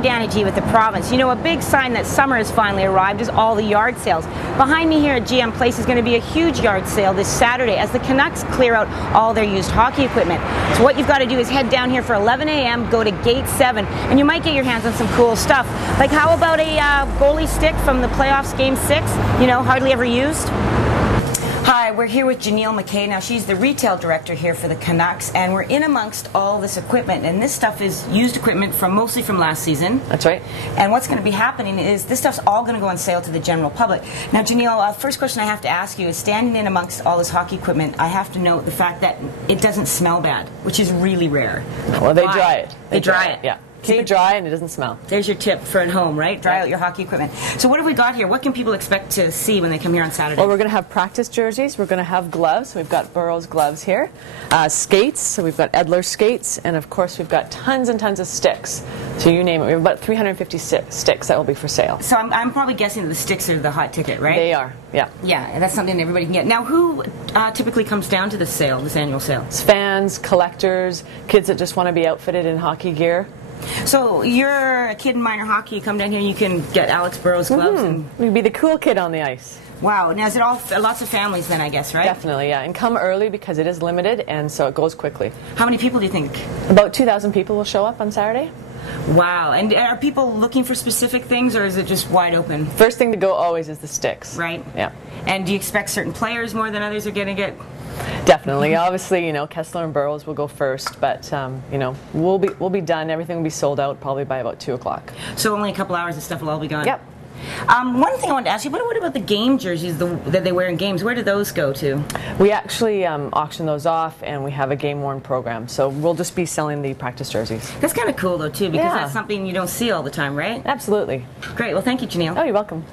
I'm Danny G with the Province. You know, a big sign that summer has finally arrived is all the yard sales. Behind me here at GM Place is going to be a huge yard sale this Saturday as the Canucks clear out all their used hockey equipment. So what you've got to do is head down here for 11 a.m., go to Gate 7, and you might get your hands on some cool stuff. Like how about a goalie stick from the playoffs Game 6? You know, hardly ever used. Hi, we're here with Janelle McKay. Now, she's the retail director here for the Canucks, and we're in amongst all this equipment. And this stuff is used equipment mostly from last season. That's right. And what's going to be happening is this stuff's all going to go on sale to the general public. Now, Janelle, first question I have to ask you is, standing in amongst all this hockey equipment, I have to note the fact that it doesn't smell bad, which is really rare. Well, they dry it. They dry it. Yeah. Keep it dry and it doesn't smell. There's your tip for at home, right? Dry out your hockey equipment. So what have we got here? What can people expect to see when they come here on Saturday? Well, we're going to have practice jerseys. We're going to have gloves. So we've got Burrow's gloves here. Skates. So we've got Edler skates. And, of course, we've got tons and tons of sticks. So you name it. We have about 350 sticks that will be for sale. So I'm probably guessing that the sticks are the hot ticket, right? They are, yeah. Yeah, and that's something everybody can get. Now, who typically comes down to this sale, this annual sale? It's fans, collectors, kids that just want to be outfitted in hockey gear. So you're a kid in minor hockey, you come down here and you can get Alex Burrow's gloves. And We'd be the cool kid on the ice. Wow. Now, is it all lots of families then, I guess, right? Definitely, yeah. And come early because it is limited, and so it goes quickly. How many people do you think? About 2,000 people will show up on Saturday. Wow. And are people looking for specific things, or is it just wide open? First thing to go always is the sticks. Right. Yeah. And do you expect certain players more than others are going to get? Definitely. Obviously, you know, Kessler and Burrows will go first, but you know, we'll be done. Everything will be sold out probably by about 2 o'clock. So only a couple hours and stuff will all be gone. Yep. One thing I wanted to ask you, what about the game jerseys that they wear in games? Where do those go to? We actually auction those off, and we have a game-worn program. So we'll just be selling the practice jerseys. That's kind of cool, though, too, because Yeah. that's something you don't see all the time, right? Absolutely. Great. Well, thank you, Janelle. Oh, you're welcome.